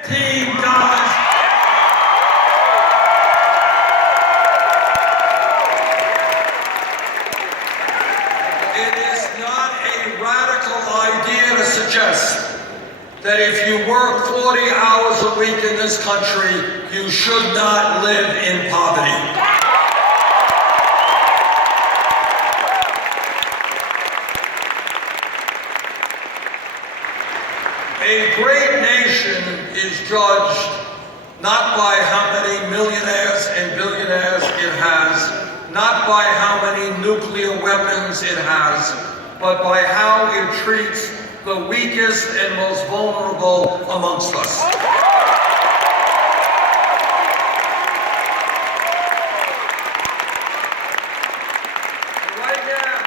$15. It is not a radical idea to suggest that if you work 40 hours a week in this country, you should not live in poverty. A great nation is judged not by how many millionaires and billionaires it has, not by how many nuclear weapons it has, but by how it treats the weakest and most vulnerable amongst us. Right now,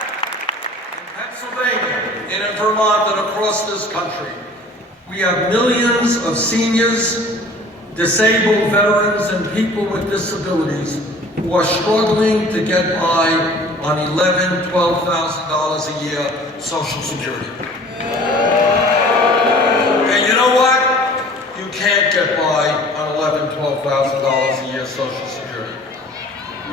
in Pennsylvania, and in Vermont, and across this country, we have millions of seniors, disabled veterans, and people with disabilities who are struggling to get by on $11,000, $12,000 a year Social Security. And you know what? You can't get by on $11,000, $12,000 a year Social Security.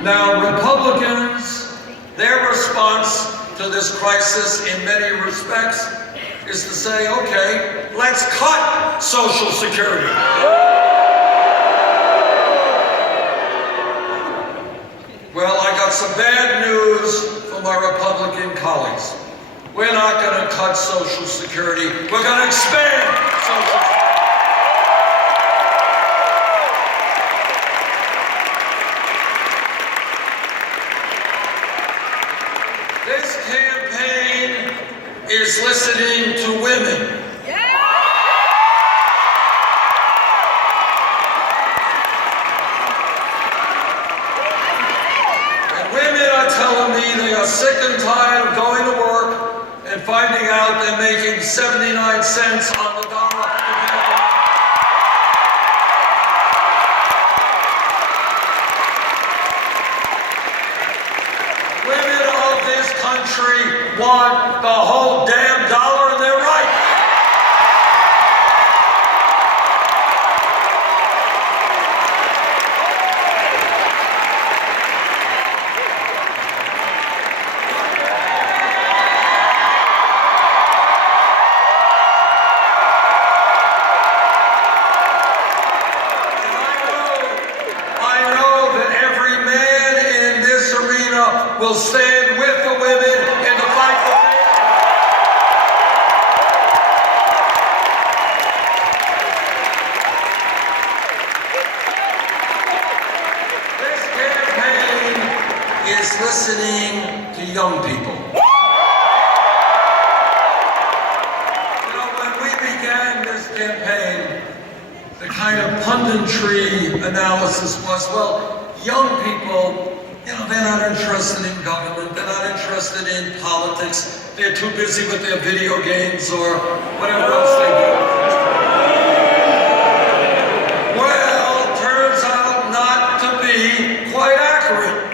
Now, Republicans, their response to this crisis in many respects is to say, okay, let's cut Social Security. Well, I got some bad news for my Republican colleagues. We're not going to cut Social Security. We're going to expand Social Security. This campaign is listening to women. And women are telling me they are sick and tired of going to work and finding out they're making 79 cents on the dollar. Women of this country want the whole damn dollar, and they're right. Will stand with the women in the fight for freedom. This campaign is listening to young people. You know, when we began this campaign, the kind of punditry analysis was, well, young people, you know, they're not interested in government, they're not interested in politics, they're too busy with their video games or whatever else they do. Well, turns out not to be quite accurate.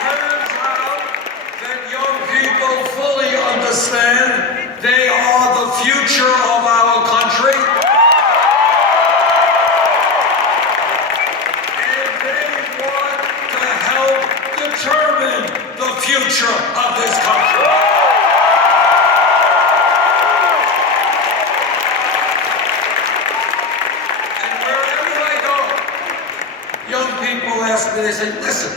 Turns out that young people fully understand they are the future of our country. Determine the future of this country. And wherever I go, young people ask me, they say, listen,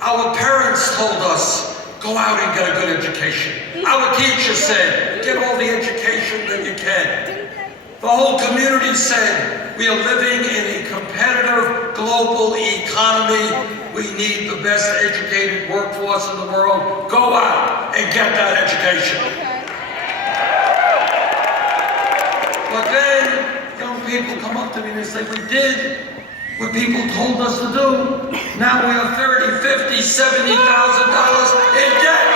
our parents told us, go out and get a good education. Our teachers said, get all the education that you can. The whole community said, we are living in a competitive global economy. We need the best educated workforce in the world. Go out and get that education. But then young people come up to me and they say, we did what people told us to do. Now we are $30,000, $50,000, $70,000 in debt.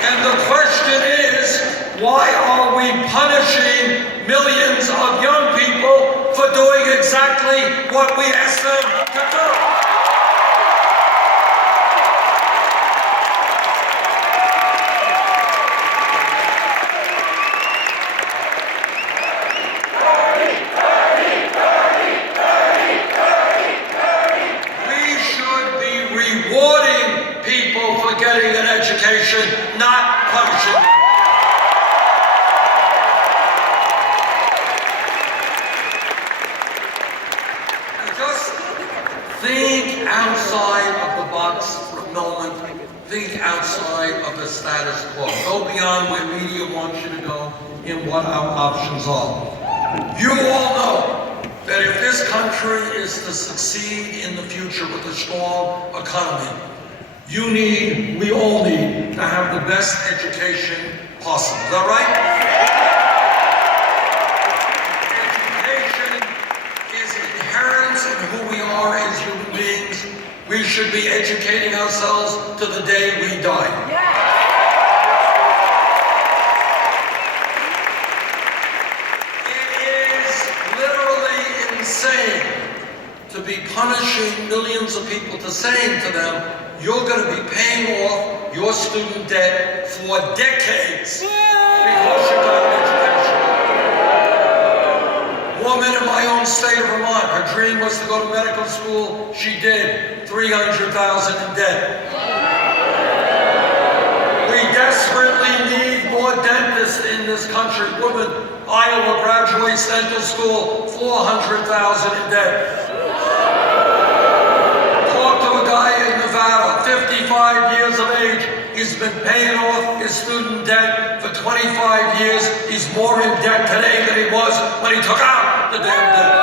And the question is, why are we punishing millions of young people for doing exactly what we asked them to do? for getting an education, not punishing them. Just think outside of the box for a moment. Think outside of the status quo. Go beyond where media wants you to go in what our options are. You all know that if this country is to succeed in the future with a strong economy, we all need to have the best education possible. Is that right? Education is inherent in who we are as human beings. We should be educating ourselves to the day we die. It is literally insane to be punishing millions of people, to saying to them, you're going to be paying off your student debt for decades because you got an education. Woman in my own state of Vermont, her dream was to go to medical school. She did. $300,000 in debt. We desperately need more dentists in this country. Woman, Iowa graduates dental school, $400,000 in debt. Talk to a guy in Nevada, 55 years of age. He's been paying off his student debt for 25 years. He's more in debt today than he was when he took out the damn debt.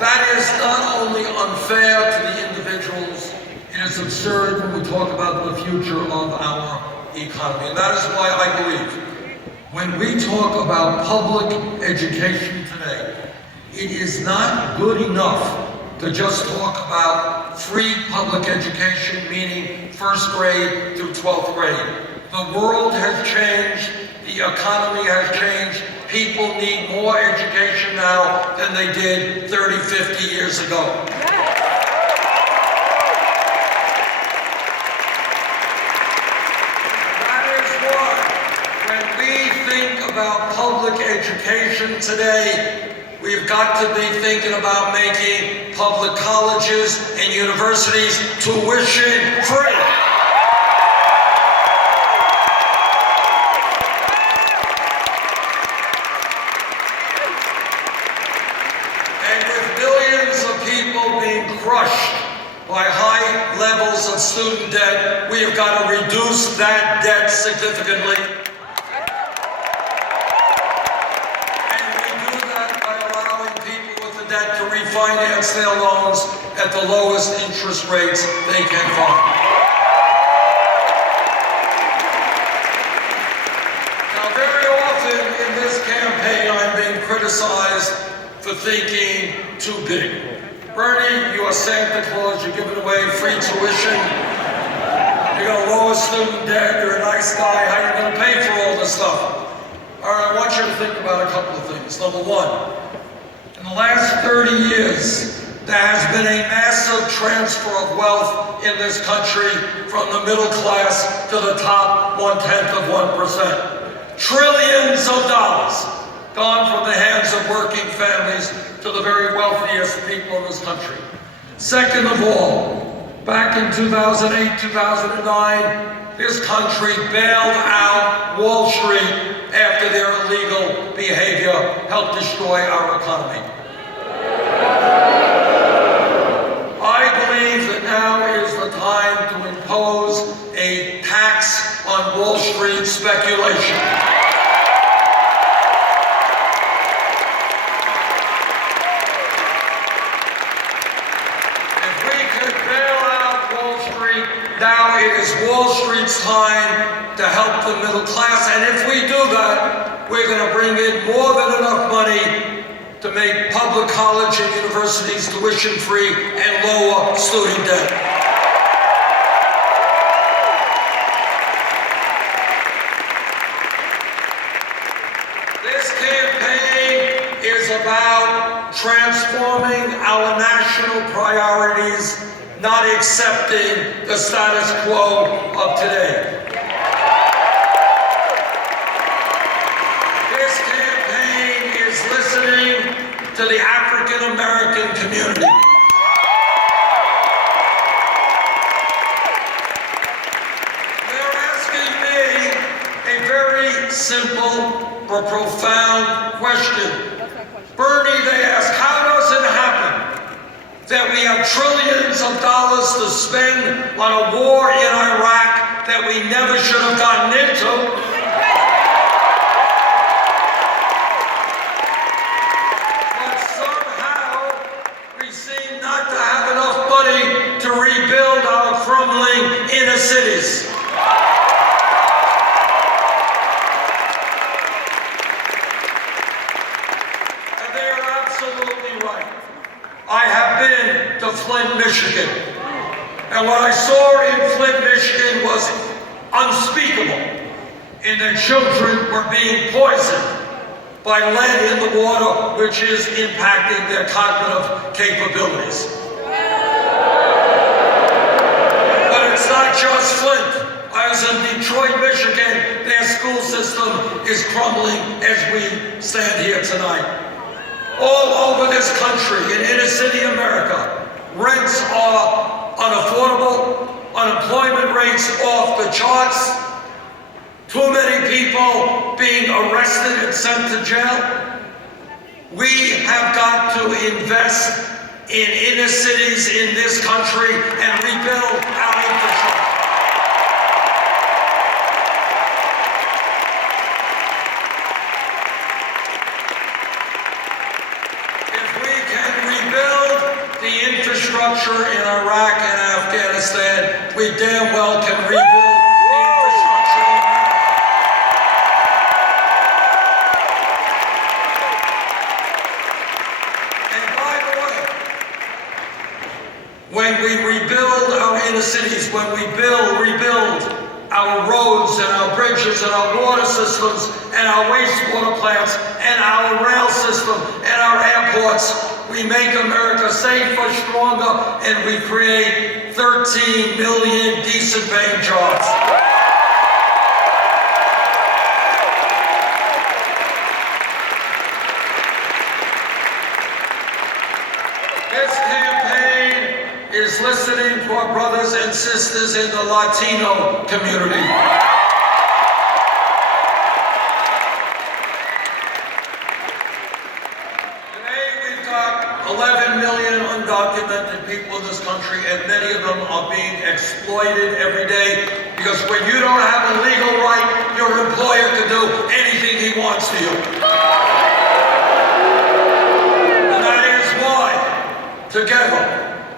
That is not only unfair to the individuals, it is absurd when we talk about the future of our economy. And that is why I believe when we talk about public education today, it is not good enough to just talk about free public education, meaning first grade through 12th grade. The world has changed, the economy has changed. People need more education now than they did 30, 50 years ago. That is why when we think about public education today, we've got to be thinking about making public colleges and universities tuition free. And with millions of people being crushed by high levels of student debt, we have got to reduce that debt significantly. That to refinance their loans at the lowest interest rates they can find. Now, very often in this campaign, I'm being criticized for thinking too big. Bernie, you are Santa Claus, you're giving away free tuition, you're going to lower student debt, you're a nice guy, how are you going to pay for all this stuff? All right, I want you to think about a couple of things. Number one, in the last 30 years, there has been a massive transfer of wealth in this country from the middle class to the top 0.1%. Trillions of dollars gone from the hands of working families to the very wealthiest people in this country. Second of all, back in 2008, 2009, this country bailed out Wall Street after their illegal behavior helped destroy our economy. I believe that now is the time to impose a tax on Wall Street speculation. If we could bail out Wall Street, now it is Wall Street's time to help the middle class, and if we do that, we're going to bring in more than enough money to make public college and universities tuition-free and lower student debt. This campaign is about transforming our national priorities, not accepting the status quo of today. To the African American community. trillions of dollars to spend on a war in Iraq that we never should have gotten into. But somehow we seem not to have enough money to rebuild our crumbling inner cities. And they are absolutely right. I have been to Flint, Michigan. And what I saw in Flint, Michigan was unspeakable. And their children were being poisoned by lead in the water, which is impacting their cognitive capabilities. But it's not just Flint. I was in Detroit, Michigan. Their school system is crumbling as we stand here tonight. All over this country, in inner city America, rents are unaffordable, unemployment rates off the charts, too many people being arrested and sent to jail. We have got to invest in inner cities in this country and rebuild our infrastructure. Infrastructure in Iraq and Afghanistan, we damn well can rebuild the infrastructure in America. And by the way, when we rebuild our inner cities, when we rebuild our roads and our bridges and our water systems and our wastewater plants and our rail system and our airports, we make America safer, stronger, and we create 13 million decent paying jobs. This campaign is listening to our brothers and sisters in the Latino community. Today we've got 11 million undocumented people in this country, and many of them are being exploited every day because when you don't have a legal right, your employer can do anything he wants to you. And that is why, together,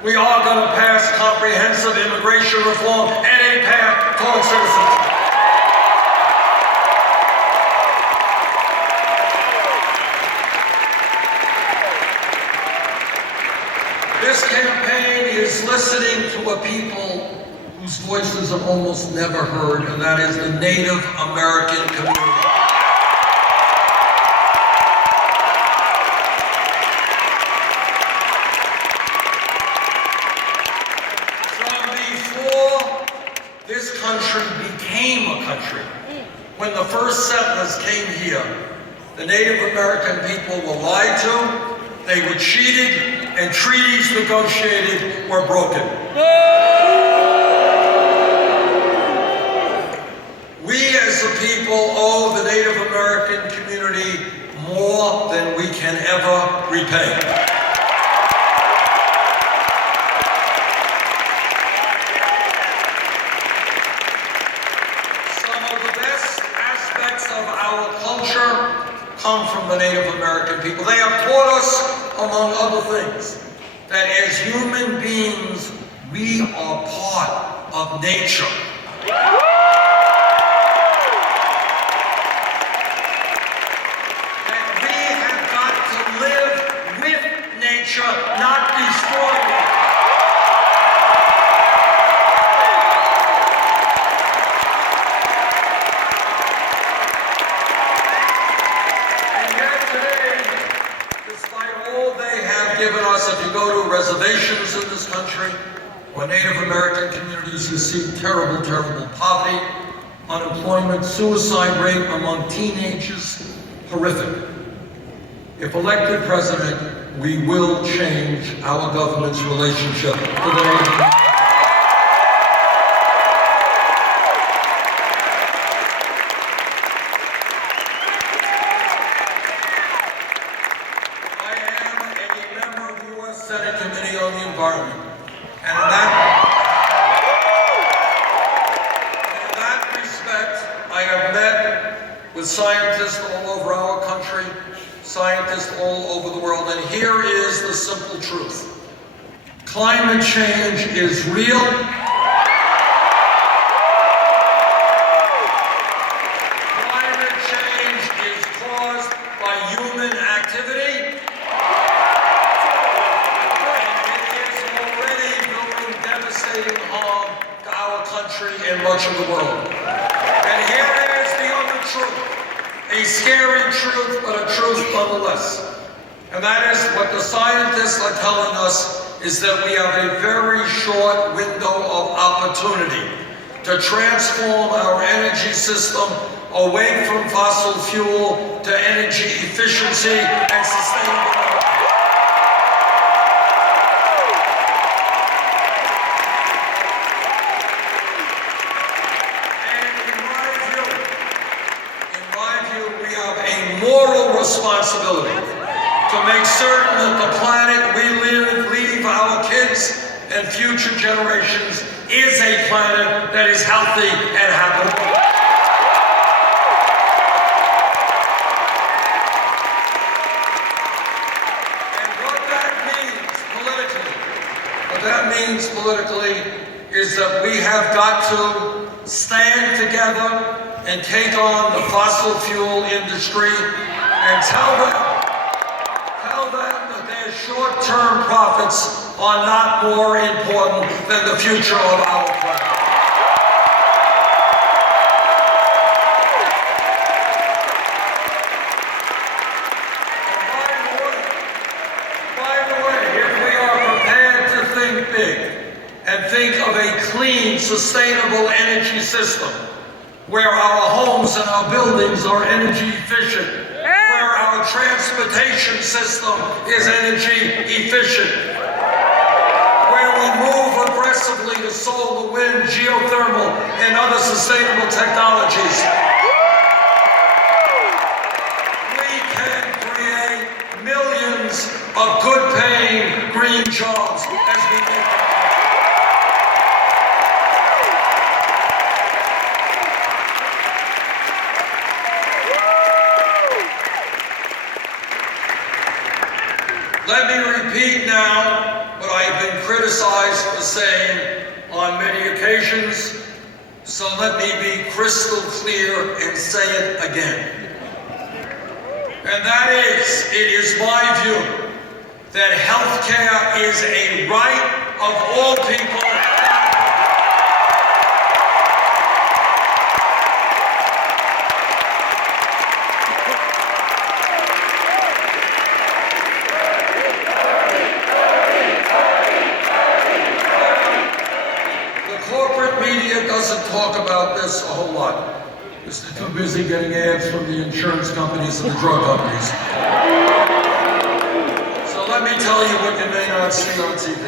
we are going to pass comprehensive immigration reform and a path towards citizenship. This campaign is listening to a people whose voices are almost never heard, and that is the Native American community. This country became a country. When the first settlers came here, the Native American people were lied to, they were cheated, and treaties negotiated were broken. We as a people owe the Native American community more than we can ever repay. Come from the Native American people. They have taught us, among other things, that as human beings, we are part of nature. That we have got to live with nature, not destroy it. Given us, if you go to reservations in this country, or Native American communities, you see terrible, terrible poverty, unemployment, suicide rate among teenagers, horrific. If elected president, we will change our government's relationship with the Native American. Senate Committee on the Environment. And in that respect, I have met with scientists all over our country, scientists all over the world, and here is the simple truth. Climate change is real. Climate change is caused by human activity. And it is already doing devastating harm to our country and much of the world. And here is the other truth. A scary truth, but a truth nonetheless. And that is what the scientists are telling us is that we have a very short window of opportunity to transform our energy system away from fossil fuel to energy efficiency and sustainability. Moral responsibility to make certain that the planet we leave our kids and future generations is a planet that is healthy and habitable. And what that means politically is that we have got to stand together and take on the fossil fuel industry and tell them that their short-term profits are not more important than the future of our planet. By the way, if we are prepared to think big and think of a clean, sustainable energy system, where our homes and our buildings are energy efficient, where our transportation system is energy efficient, where we move aggressively to solar, wind, geothermal, and other sustainable technologies, we can create millions of good-paying green jobs as we make it. Let me repeat now what I have been criticized for saying on many occasions, so let me be crystal clear and say it again. And that is, it is my view that health care is a right of all people. Doesn't talk about this a whole lot. They're too busy getting ads from the insurance companies and the drug companies. So let me tell you what you may not see on TV.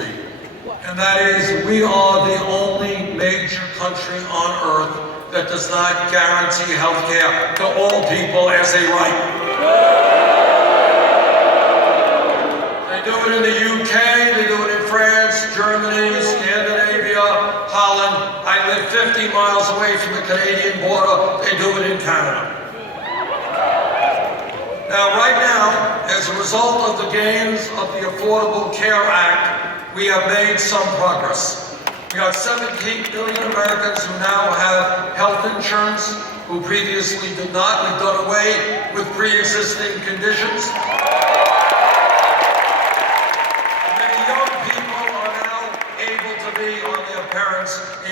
And that is, we are the only major country on earth that does not guarantee health care to all people as a right. They do it in the UK, they do it in France, Germany, Scandinavia, Holland. I live 50 miles away from the Canadian border. They do it in Canada. Now, right now, as a result of the gains of the Affordable Care Act, we have made some progress. We got 17 million Americans who now have health insurance, who previously did not. We've done away with pre-existing conditions.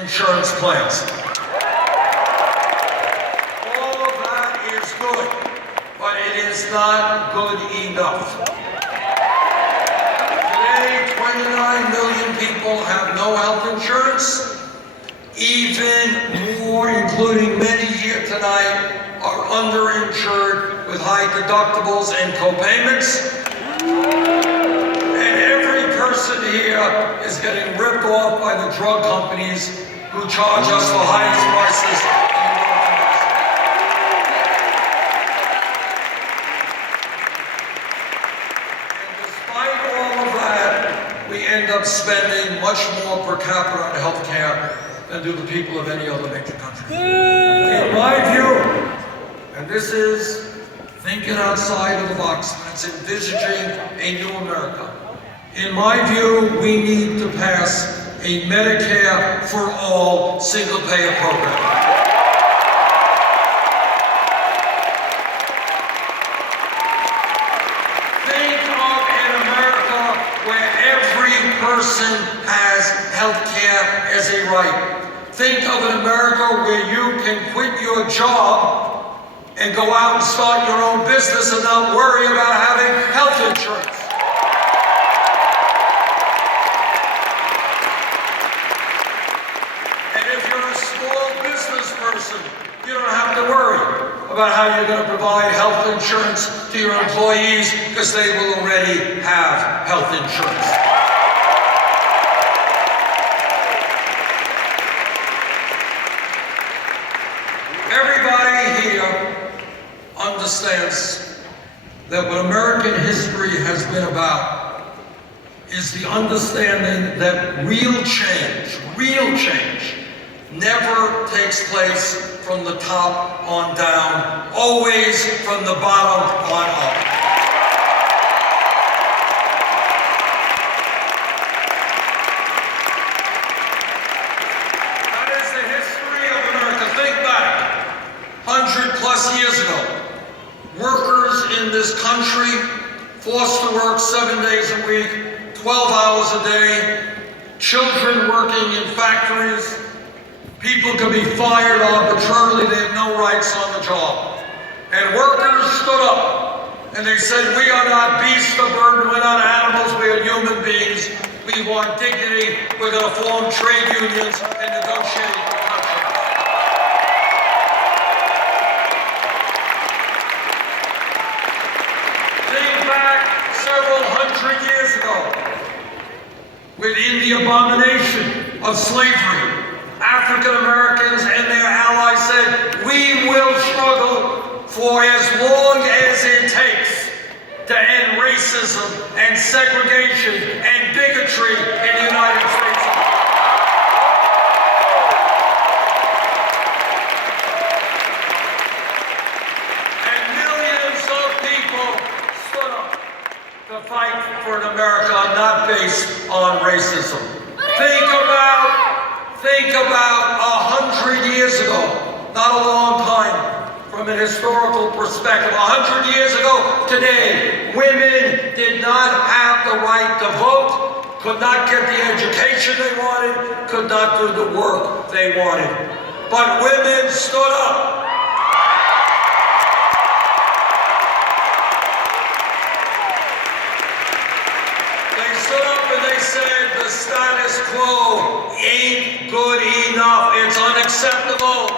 Insurance plans. All of that is good, but it is not good enough. Today, 29 million people have no health insurance. Even more, including many here tonight, are underinsured with high deductibles and co-payments. And every person here is getting ripped off by the drug companies who charge us the highest prices in the North America. And despite all of that, we end up up spending much more per capita on health care than do the people of any other major country. In my view, and this is thinking outside of the box, and it's envisaging a new America. In my view, we need to pass a Medicare for all single-payer program. Person has health care as a right. Think of an America where you can quit your job and go out and start your own business and not worry about having health insurance. And if you're a small business person, you don't have to worry about how you're going to provide health insurance to your employees because they will already have health insurance. Everybody here understands that what American history has been about is the understanding that real change never takes place from the top on down, always from the bottom on up. That is the history of America. Think back. 100+ years ago, workers in this country forced to work 7 days a week, 12 hours a day, children working in factories, people could be fired arbitrarily, they have no rights on the job. And workers stood up and they said, we are not beasts of burden, we're not animals, we are human beings, we want dignity, we're going to form trade unions and negotiate. Several hundred years ago, within the abomination of slavery, African Americans and their allies said, we will struggle for as long as it takes to end racism and segregation and bigotry in the United States of America. And millions of people stood up to fight for an America not based on racism. Think about 100 years ago, not a long time from an historical perspective. 100 years ago today, women did not have the right to vote, could not get the education they wanted, could not do the work they wanted. But women stood up. They said the status quo ain't good enough, it's unacceptable.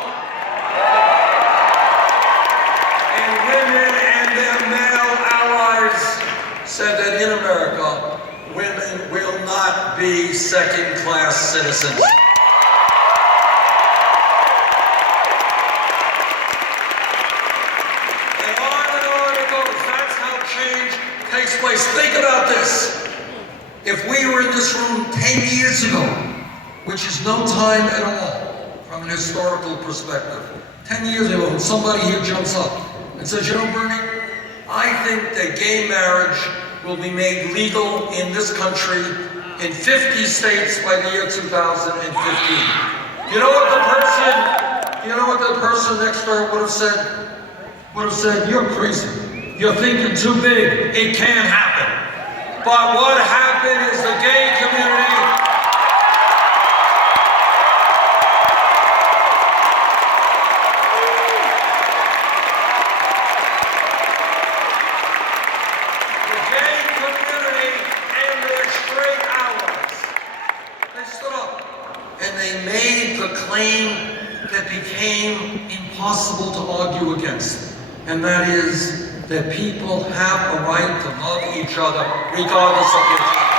And women and their male allies said that in America, women will not be second-class citizens. And on it goes. That's how change takes place. Think about this. If we were in this room 10 years ago, which is no time at all from an historical perspective, 10 years ago, when somebody here jumps up and says, you know, Bernie, I think that gay marriage will be made legal in this country in 50 states by the year 2015. You know what the person next door would have said? Would have said, you're crazy. You're thinking too big. It can't happen. But what happened is the gay community and their straight allies, they stood up and they made the claim that became impossible to argue against, and that is that people have a right to love each other regardless of their gender.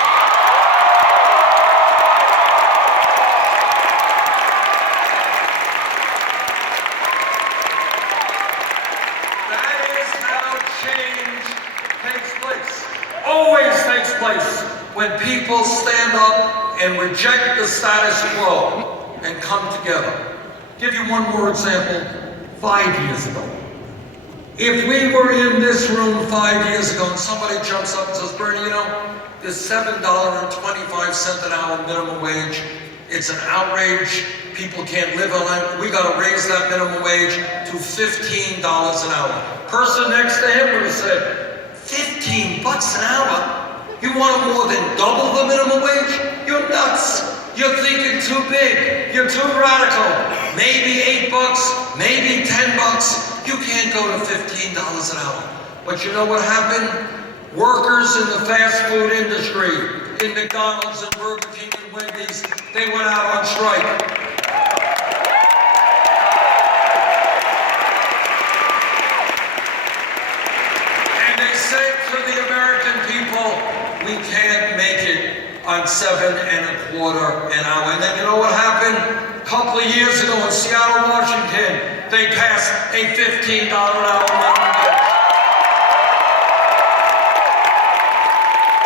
That is how change takes place. Always takes place when people stand up and reject the status quo and come together. Give you one more example. 5 years ago. If we were in this room 5 years ago and somebody jumps up and says, Bernie, you know, this $7.25 an hour minimum wage, it's an outrage. People can't live on it. We got to raise that minimum wage to $15 an hour. Person next to him would have said, $15 an hour? You want more than double the minimum wage? You're nuts. You're thinking too big. You're too radical. Maybe $8, maybe $10. You can't go to $15 an hour. But you know what happened? Workers in the fast food industry, in McDonald's and Burger King and Wendy's, they went out on strike. And they said to the American people, we can't make it on $7.25 an hour. And then you know what happened? A couple of years ago in Seattle, Washington, they passed a $15 an hour minimum wage.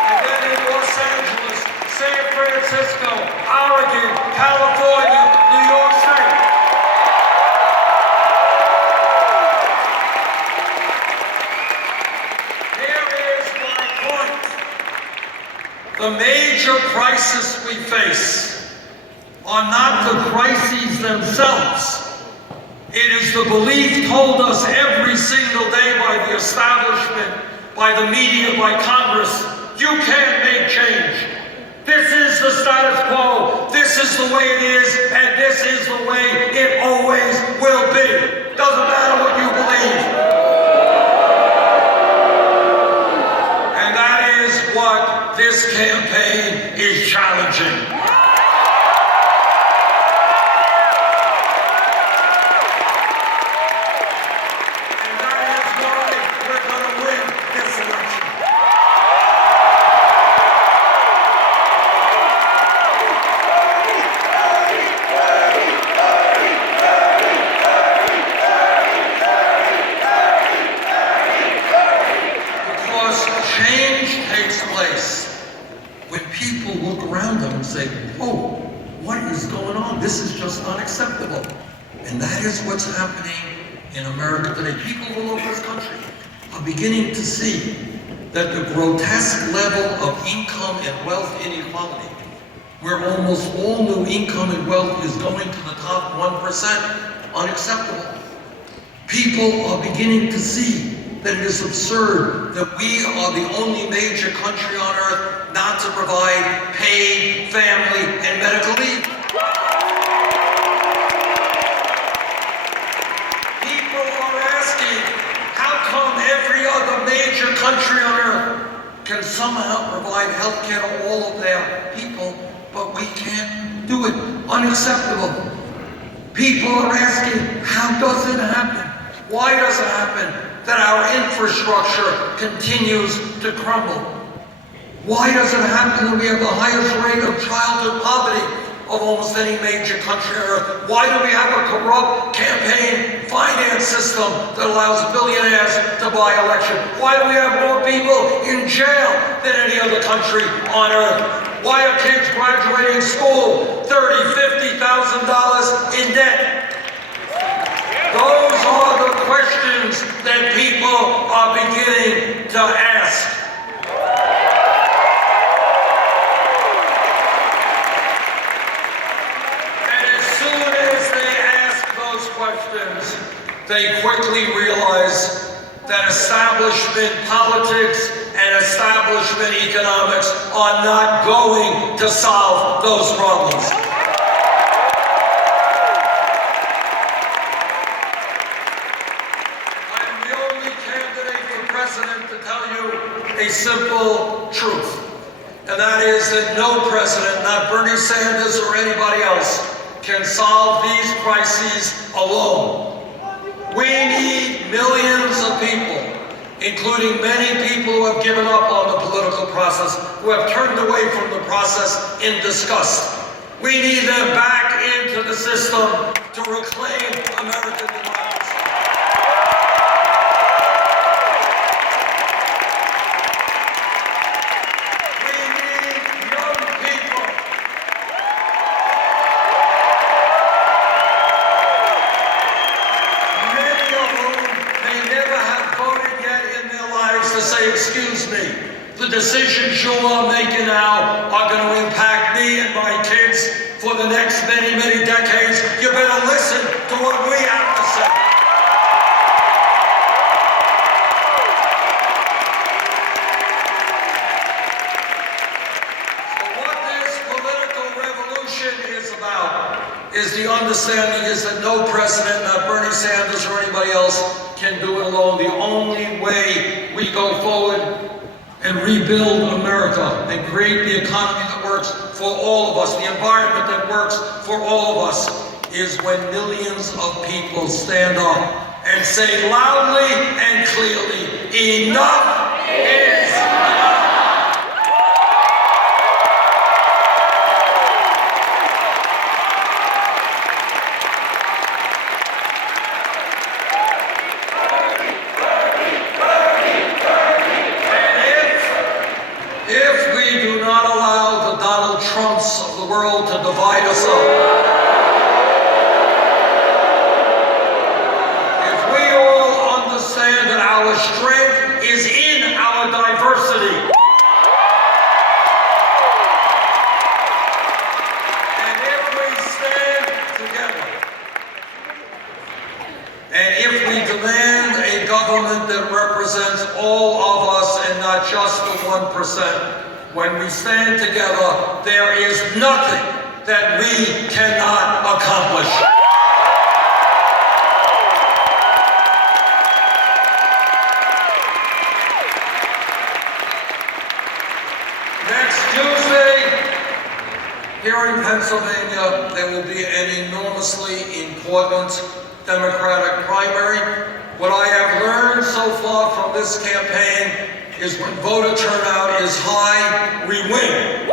And then in Los Angeles, San Francisco, Oregon, California, New York State. Here is my point. The major crisis we face are not the crises themselves. It is the belief told us every single day by the establishment, by the media, by Congress, you can't make change. This is the status quo, this is the way it is, and this is the way it always will be. Doesn't matter what you believe. And that is what this campaign is challenging. This is just unacceptable. And that is what's happening in America today. People all over this country are beginning to see that the grotesque level of income and wealth inequality, where almost all new income and wealth is going to the top 1%, unacceptable. People are beginning to see that it is absurd that we are the only major country on earth not to provide paid family and medical leave. Country on earth can somehow provide health care to all of their people, but we can't do it. Unacceptable. People are asking, how does it happen? Why does it happen that our infrastructure continues to crumble? Why does it happen that we have the highest rate of childhood poverty of almost any major country on earth? Why do we have a corrupt campaign finance system that allows billionaires to buy elections? Why do we have more people in jail than any other country on earth? Why are kids graduating school $30,000, $50,000 in debt? Those are the questions that people are beginning to ask. They quickly realize that establishment politics and establishment economics are not going to solve those problems. I am the only candidate for president to tell you a simple truth, and that is that no president, not Bernie Sanders or anybody else, can solve these crises alone. We need millions of people, including many people who have given up on the political process, who have turned away from the process in disgust. We need them back into the system to reclaim American democracy. We need young people The decisions you are making now are going to impact me and my kids for the next many, many decades. You better listen to what we have to say. Is the understanding is that no president, not Bernie Sanders or anybody else, can do it alone. The only way we go forward and rebuild America and create the economy that works for all of us, the environment that works for all of us, is when millions of people stand up and say loudly and clearly, enough is enough. Trumps of the world to divide us up. If we all understand that our strength is in our diversity, and if we stand together, and if we demand a government that represents all of us and not just the 1%, when we stand together, there is nothing that we cannot accomplish. Next Tuesday, here in Pennsylvania, there will be an enormously important Democratic primary. What I have learned so far from this campaign is when voter turnout is high, we win.